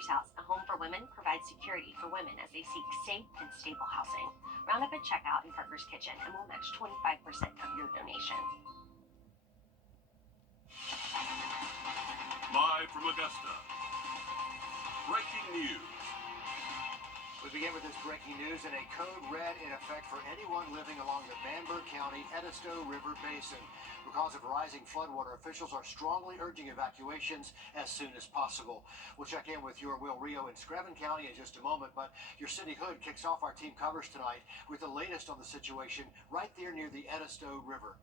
Baker's House, a home for women, provides security for women as they seek safe and stable housing. Round up at checkout in Parker's Kitchen and we'll match 25% of your donation. Live from Augusta, breaking news. We begin with this breaking news and a code red in effect for anyone living along the Bamberg County Edisto River Basin. Because of rising floodwater, officials are strongly urging evacuations as soon as possible. We'll check in with your Will Rio in Screven County in just a moment, but your Cindy Hood kicks off our team covers tonight with the latest on the situation right there near the Edisto River.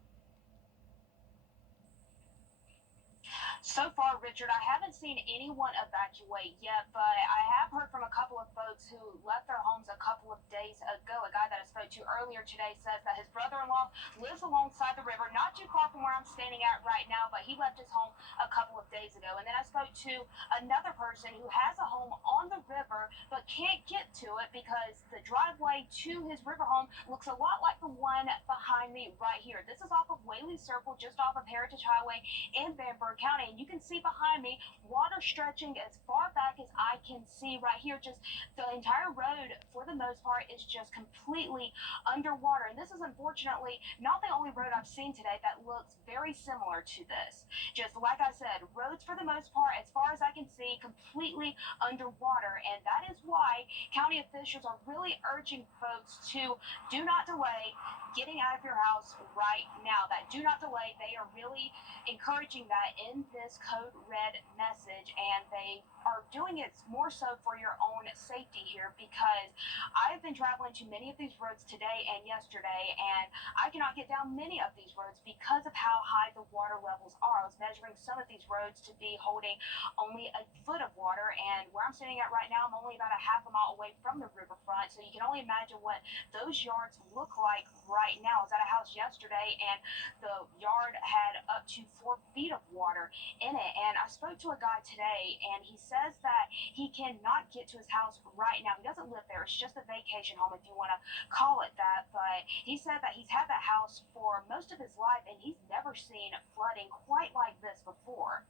So far, Richard, I haven't seen anyone evacuate yet, but I have heard from a couple of folks who left their homes a couple of days ago. A guy that I spoke to earlier today says that his brother-in-law lives alongside the river, not too far from where I'm standing at right now, but he left his home a couple of days ago. And then I spoke to another person who has a home on the river, but can't get to it because the driveway to his river home looks a lot like the one behind me right here. This is off of Whaley Circle, just off of Heritage Highway in Bamberg County. And you can see behind me water stretching as far back as I can see right here. Just the entire road, for the most part, is just completely underwater. And this is unfortunately not the only road I've seen today that looks very similar to this. Just like I said, roads for the most part, as far as I can see, completely underwater. And that is why county officials are really urging folks to do not delay getting out of your house right now. That do not delay, they are really encouraging that in this code red message, and they are doing it more so for your own safety here, because I've been traveling to many of these roads today and yesterday, and I cannot get down many of these roads because of how high the water levels are. I was measuring some of these roads to be holding only a foot of water, and where I'm standing at right now, I'm only about a half a mile away from the riverfront, so you can only imagine what those yards look like right now. I was at a house yesterday, and the yard had up to 4 feet of water in it. And I spoke to a guy today, and he says that he cannot get to his house right now. He doesn't live there. It's just a vacation home, if you want to call it that. But he said that he's had that house for most of his life, and he's never seen flooding quite like this before.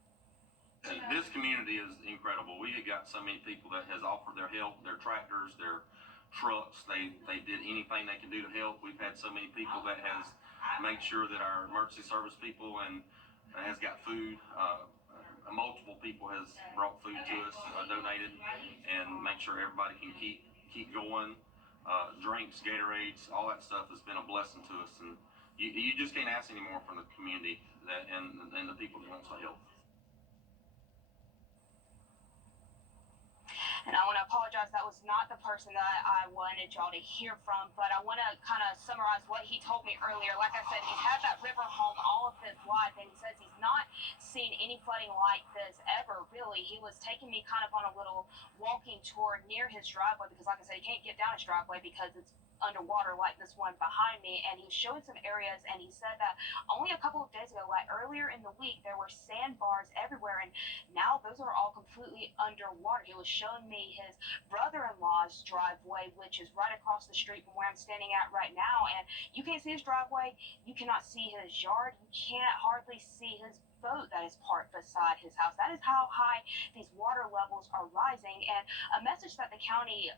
This community is incredible. We have got so many people that has offered their help, their tractors, their trucks. They did anything they can do to help. We've had so many people that has made sure that our emergency service people and has got food. Multiple people has brought food to us, donated, and make sure everybody can keep going. Drinks, Gatorades, all that stuff has been a blessing to us, and you just can't ask any more from the community and the people that want to help. And I want to apologize, that was not the person that I wanted y'all to hear from, but I want to kind of summarize what he told me earlier. Like I said, he's had that river home all of his life, and he says he's not seen any flooding like this ever, really. He was taking me kind of on a little walking tour near his driveway, because like I said, he can't get down his driveway because it's underwater like this one behind me, and he was showing some areas, and he said that only a couple of days ago, like earlier in the week, there were sandbars everywhere, and now those are all completely underwater. He was showing me his brother-in-law's driveway, which is right across the street from where I'm standing at right now, and you can't see his driveway, you cannot see his yard, you can't hardly see his boat that is parked beside his house. That is how high these water levels are rising. And a message that the county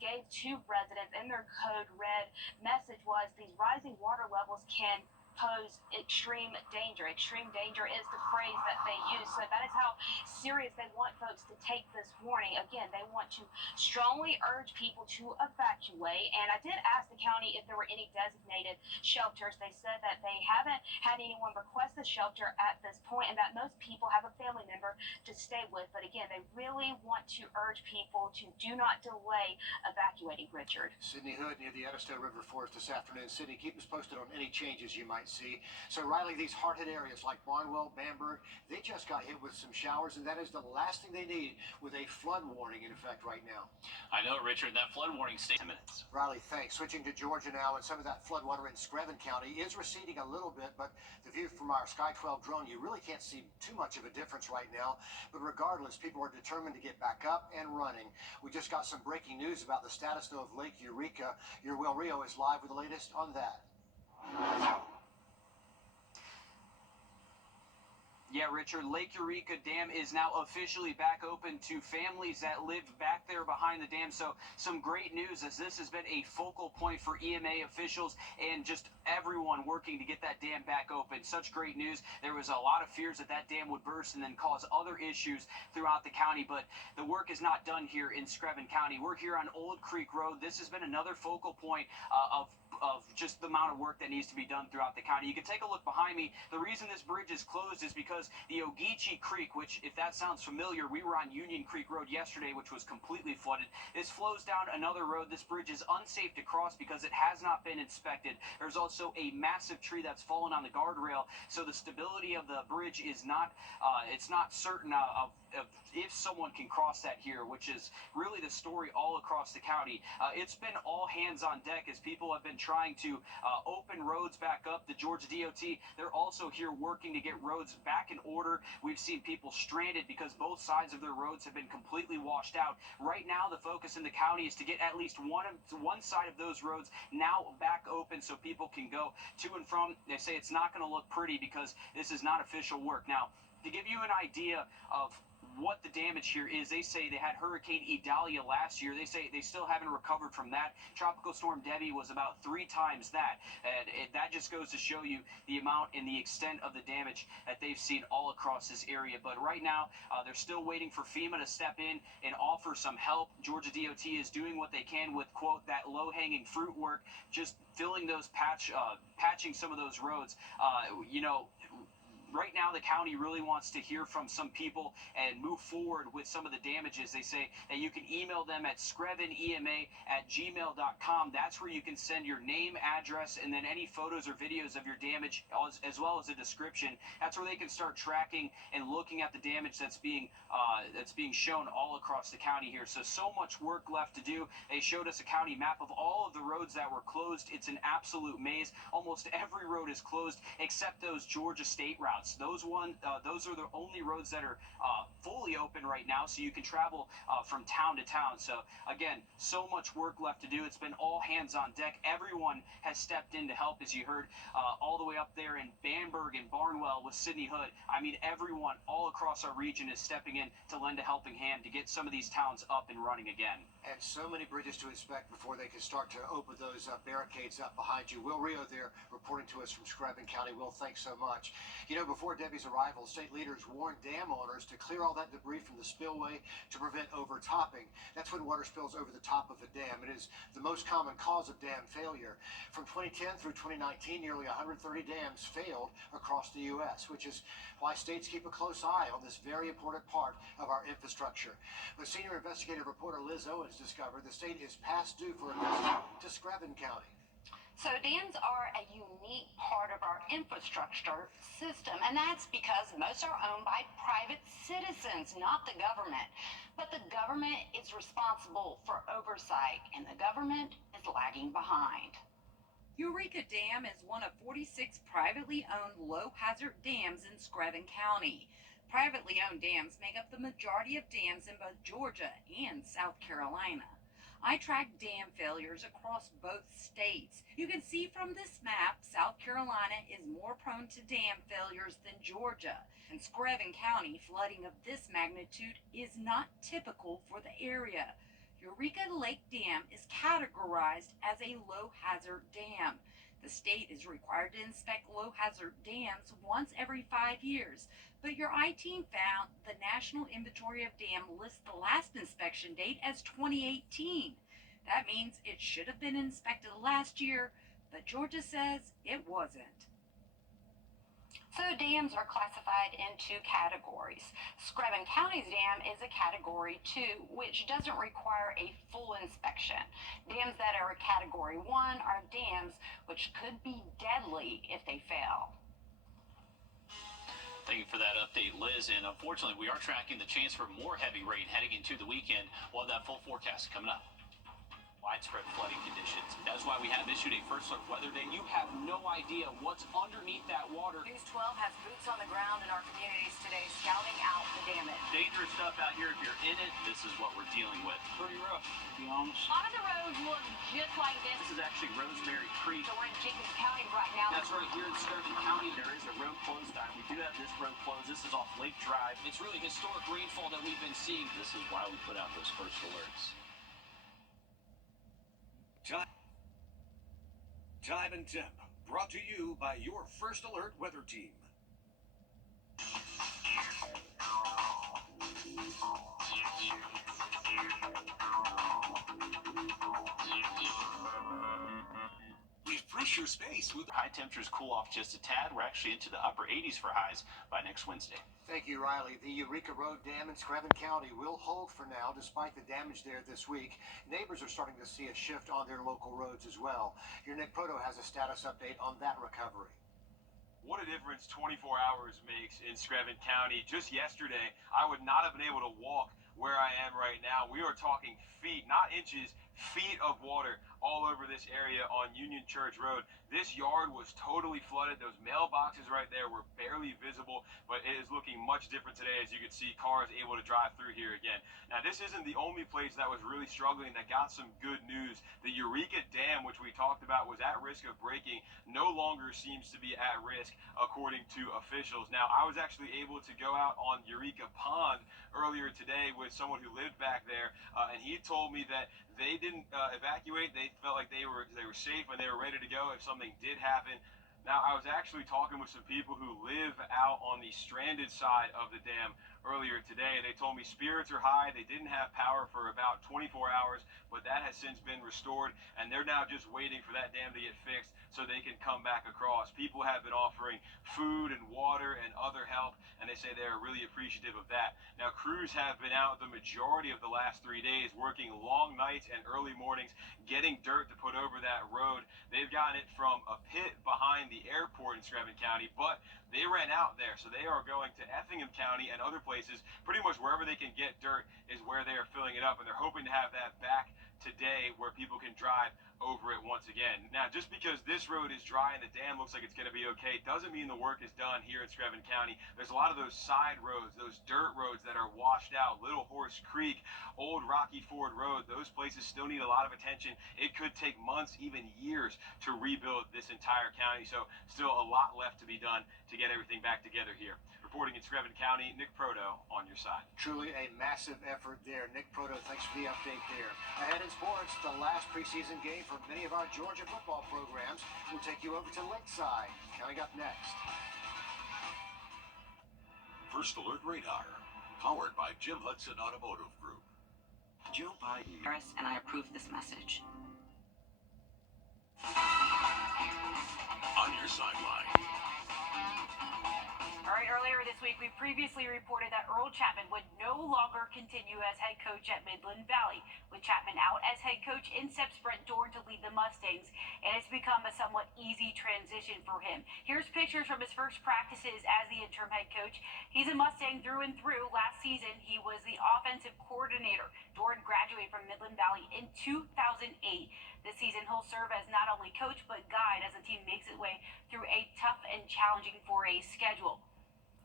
gave to residents in their code red message was these rising water levels can pose extreme danger. Extreme danger is the phrase that they use. So that is how serious they want folks to take this warning. Again, they want to strongly urge people to evacuate. And I did ask the county if there were any designated shelters. They said that they haven't had anyone request a shelter at this point, and that most people have a family member to stay with. But again, they really want to urge people to do not delay evacuating, Richard. Sydney Hood near the Edisto River Forest this afternoon. Sydney, keep us posted on any changes you might see. So, Riley, these hard-hit areas like Barnwell, Bamberg, they just got hit with some showers, and that is the last thing they need with a flood warning in effect right now. I know, Richard. That flood warning stays 10 minutes. Riley, thanks. Switching to Georgia now, and some of that flood water in Screven County is receding a little bit, but the view from our Sky 12 drone, you really can't see too much of a difference right now. But regardless, people are determined to get back up and running. We just got some breaking news about the status, though, of Lake Eureka. Your Will Rio is live with the latest on that. Yeah, Richard, Lake Eureka Dam is now officially back open to families that live back there behind the dam. So some great news, as this has been a focal point for EMA officials and just everyone working to get that dam back open. Such great news. There was a lot of fears that that dam would burst and then cause other issues throughout the county, but the work is not done here in Screven County. We're here on Old Creek Road. This has been another focal point of just the amount of work that needs to be done throughout the county. You can take a look behind me. The reason this bridge is closed is because the Ogeechee Creek, which, if that sounds familiar, we were on Union Creek Road yesterday, which was completely flooded. This flows down another road. This bridge is unsafe to cross because it has not been inspected. There's also a massive tree that's fallen on the guardrail, so the stability of the bridge is not, it's not certain of if someone can cross that here, which is really the story all across the county. It's been all hands on deck as people have been trying to open roads back up. The Georgia DOT, they're also here working to get roads back in order. We've seen people stranded because both sides of their roads have been completely washed out. Right now, the focus in the county is to get at least one side of those roads now back open so people can go to and from. They say it's not going to look pretty because this is not official work. Now, to give you an idea of what the damage here is, they say they had Hurricane Idalia last year. They say they still haven't recovered from that. Tropical Storm Debbie was about 3 times that. And that just goes to show you the amount and the extent of the damage that they've seen all across this area. But right now, they're still waiting for FEMA to step in and offer some help. Georgia DOT is doing what they can with, quote, that low-hanging fruit work, just filling those patching some of those roads. Right now, the county really wants to hear from some people and move forward with some of the damages. They say that you can email them at screvenema@gmail.com. That's where you can send your name, address, and then any photos or videos of your damage, as well as a description. That's where they can start tracking and looking at the damage that's being shown all across the county here. So much work left to do. They showed us a county map of all of the roads that were closed. It's an absolute maze. Almost every road is closed except those Georgia state routes. Those are the only roads that are fully open right now, so you can travel from town to town. So again, so much work left to do. It's been all hands on deck. Everyone has stepped in to help, as you heard, all the way up there in Bamberg and Barnwell with Sidney Hood. I mean, everyone all across our region is stepping in to lend a helping hand to get some of these towns up and running again. And so many bridges to inspect before they can start to open those barricades up behind you. Will Rio there reporting to us from Screven County. Will, thanks so much. You know, before Debbie's arrival, state leaders warned dam owners to clear all that debris from the spillway to prevent overtopping. That's when water spills over the top of a dam. It is the most common cause of dam failure. From 2010 through 2019, nearly 130 dams failed across the U.S., which is why states keep a close eye on this very important part of our infrastructure. But senior investigative reporter Liz Owens discovered the state is past due for a visit to Screven County. So dams are a unique part of our infrastructure system, and that's because most are owned by private citizens, not the government. But the government is responsible for oversight, and the government is lagging behind. Eureka Dam is one of 46 privately owned low-hazard dams in Screven County. Privately owned dams make up the majority of dams in both Georgia and South Carolina. I tracked dam failures across both states. You can see from this map, South Carolina is more prone to dam failures than Georgia. In Screven County, flooding of this magnitude is not typical for the area. Eureka Lake Dam is categorized as a low-hazard dam. The state is required to inspect low-hazard dams once every 5 years, but your I-team found the National Inventory of Dam lists the last inspection date as 2018. That means it should have been inspected last year, but Georgia says it wasn't. So dams are classified in 2 categories. Screven County's dam is a category 2, which doesn't require a full inspection. Dams that are a category 1 are dams which could be deadly if they fail. Thank you for that update, Liz. And unfortunately, we are tracking the chance for more heavy rain heading into the weekend. We'll have that full forecast coming up. Widespread flooding conditions. That's why we have issued a first look weather day. You have no idea what's underneath that water. News 12 has boots on the ground in our communities today, scouting out the damage. Dangerous stuff out here. If you're in it, this is what we're dealing with. Pretty rough, to be honest. A lot of the roads look just like this. This is actually Rosemary Creek. So we're in Jenkins County right now. That's right, here in Screven County, there is a road closed down. We Do have this road closed. This is off Lake Drive. It's really historic rainfall that we've been seeing. This is why we put out those first alerts. Time and temp, brought to you by your First Alert weather team. Refresh your space with high temperatures cool off just a tad. We're actually into the upper 80s for highs by next Wednesday. Thank you, Riley. The Eureka Road Dam in Screven County will hold for now, despite the damage there this week. Neighbors are starting to see a shift on their local roads as well. Your Nick Proto has a status update on that recovery. What a difference 24 hours makes in Screven County. Just yesterday, I would not have been able to walk where I am right now. We are talking feet, not inches, feet of water all over this area on Union Church Road. This yard was totally flooded. Those mailboxes right there were barely visible, but it is looking much different today. As you can see, cars able to drive through here again. Now, this isn't the only place that was really struggling that got some good news. The Eureka Dam, which we talked about was at risk of breaking, no longer seems to be at risk, according to officials. Now, I was actually able to go out on Eureka Pond earlier today with someone who lived back there, and he told me that they didn't evacuate. They felt like they were safe and they were ready to go if something did happen. Now, I was actually talking with some people who live out on the stranded side of the dam earlier today. They told me spirits are high. They didn't have power for about 24 hours, but that has since been restored, and they're now just waiting for that dam to get fixed so they can come back across. People have been offering food and water and other help, and they say they're really appreciative of that. Now, crews have been out the majority of the last 3 days, working long nights and early mornings, getting dirt to put over that road. They've gotten it from a pit behind the airport in Screven County, but they ran out there, so they are going to Effingham County and other places. Pretty much wherever they can get dirt is where they are filling it up, and they're hoping to have that back today where people can drive over it once again. Now, just because this road is dry and the dam looks like it's going to be okay doesn't mean the work is done here in Screven County. There's a lot of those side roads, those dirt roads that are washed out. Little Horse Creek, Old Rocky Ford Road, those places still need a lot of attention. It could take months, even years, to rebuild this entire county, so still a lot left to be done to get everything back together here. Reporting in Screven County, Nick Proto on your side. Truly a massive effort there. Nick Proto, thanks for the update there. Ahead in sports, the last preseason game for many of our Georgia football programs. We'll take you over to Lakeside. Coming up next. First Alert Radar, powered by Jim Hudson Automotive Group. Joe Biden. Harris, and I approve this message. On your sideline. All right, earlier this week, we previously reported that Earl Chapman would no longer continue as head coach at Midland Valley. With Chapman out as head coach, in steps Brent Dorn to lead the Mustangs, and it's become a somewhat easy transition for him. Here's pictures from his first practices as the interim head coach. He's a Mustang through and through. Last season, he was the offensive coordinator. Dorn graduated from Midland Valley in 2008. This season, he'll serve as not only coach, but guide as the team makes its way through a tough and challenging 4A schedule.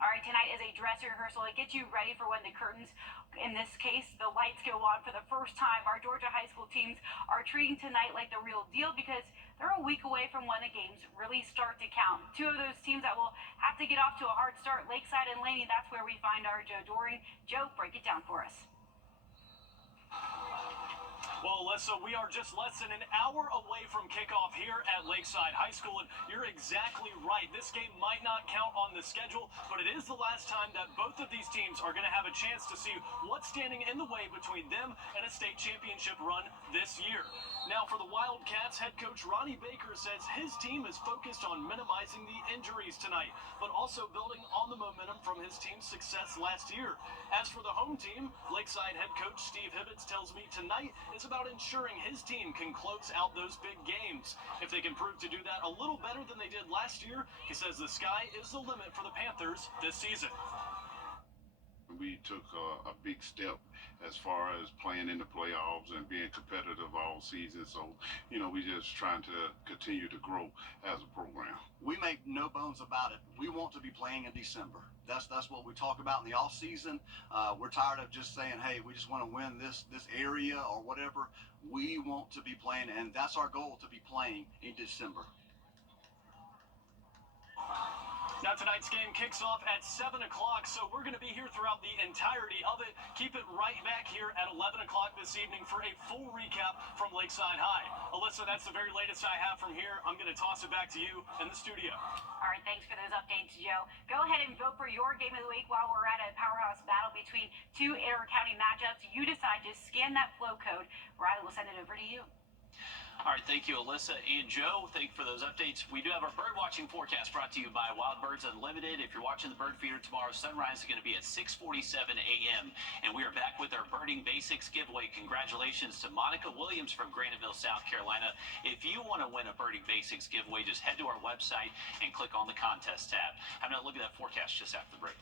All right, tonight is a dress rehearsal. It gets you ready for when the curtains, in this case, the lights go on for the first time. Our Georgia high school teams are treating tonight like the real deal because they're a week away from when the games really start to count. Two of those teams that will have to get off to a hard start, Lakeside and Laney, that's where we find our Joe Doring. Joe, break it down for us. Well, Alyssa, we are just less than an hour away from kickoff here at Lakeside High School, and you're exactly right. This game might not count on the schedule, but it is the last time that both of these teams are going to have a chance to see what's standing in the way between them and a state championship run this year. Now, for the Wildcats, head coach Ronnie Baker says his team is focused on minimizing the injuries tonight, but also building on the momentum from his team's success last year. As for the home team, Lakeside head coach Steve Hibbets tells me tonight is about ensuring his team can close out those big games. If they can prove to do that a little better than they did last year, he says the sky is the limit for the Panthers this season. We took a big step as far as playing in the playoffs and being competitive all season. So, we're just trying to continue to grow as a program. We make no bones about it. We want to be playing in December. That's what we talk about in the off season. We're tired of just saying, hey, we just want to win this area or whatever. We want to be playing, and that's our goal, to be playing in December. Now tonight's game kicks off at 7 o'clock, so we're going to be here throughout the entirety of it. Keep it right back here at 11 o'clock this evening for a full recap from Lakeside High. Alyssa, that's the very latest I have from here. I'm going to toss it back to you in the studio. All right, thanks for those updates, Joe. Go ahead and vote for your game of the week while we're at a powerhouse battle between two inter-county matchups. You decide, just scan that flow code. Riley will send it over to you. All right, thank you, Alyssa and Joe. Thank you for those updates. We do have our bird watching forecast brought to you by Wild Birds Unlimited. If you're watching the bird feeder tomorrow, sunrise is going to be at 6:47 a.m. And we are back with our Birding Basics giveaway. Congratulations to Monica Williams from Graniteville, South Carolina. If you want to win a Birding Basics giveaway, just head to our website and click on the contest tab. Having a look at that forecast just after the break.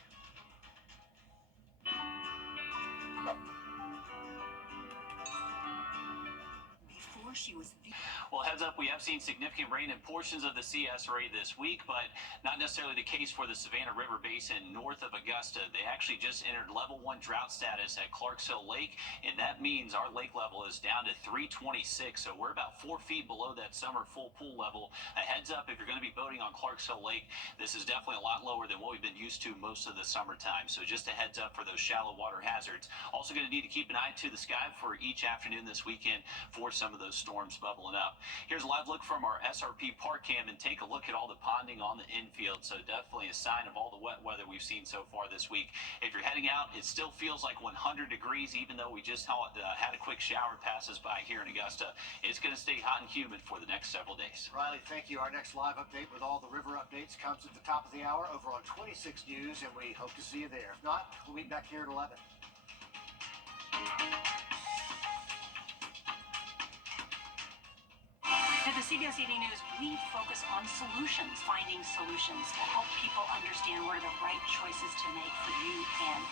Well, heads up, we have seen significant rain in portions of the CS area this week, but not necessarily the case for the Savannah River Basin north of Augusta. They actually just entered level 1 drought status at Clarks Hill Lake, and that means our lake level is down to 326, so we're about 4 feet below that summer full pool level. A heads up, if you're going to be boating on Clarks Hill Lake, this is definitely a lot lower than what we've been used to most of the summertime, so just a heads up for those shallow water hazards. Also going to need to keep an eye to the sky for each afternoon this weekend for some of those storms bubbling up. Here's a live look from our SRP Park Cam, and take a look at all the ponding on the infield. So definitely a sign of all the wet weather we've seen so far this week. If you're heading out, it still feels like 100 degrees, even though we just had a quick shower pass us by here in Augusta. It's going to stay hot and humid for the next several days. Riley, thank you. Our next live update with all the river updates comes at the top of the hour over on 26 News, and we hope to see you there. If not, we'll meet back here at 11. At the CBS Evening News, we focus on solutions, finding solutions to help people understand what are the right choices to make for you and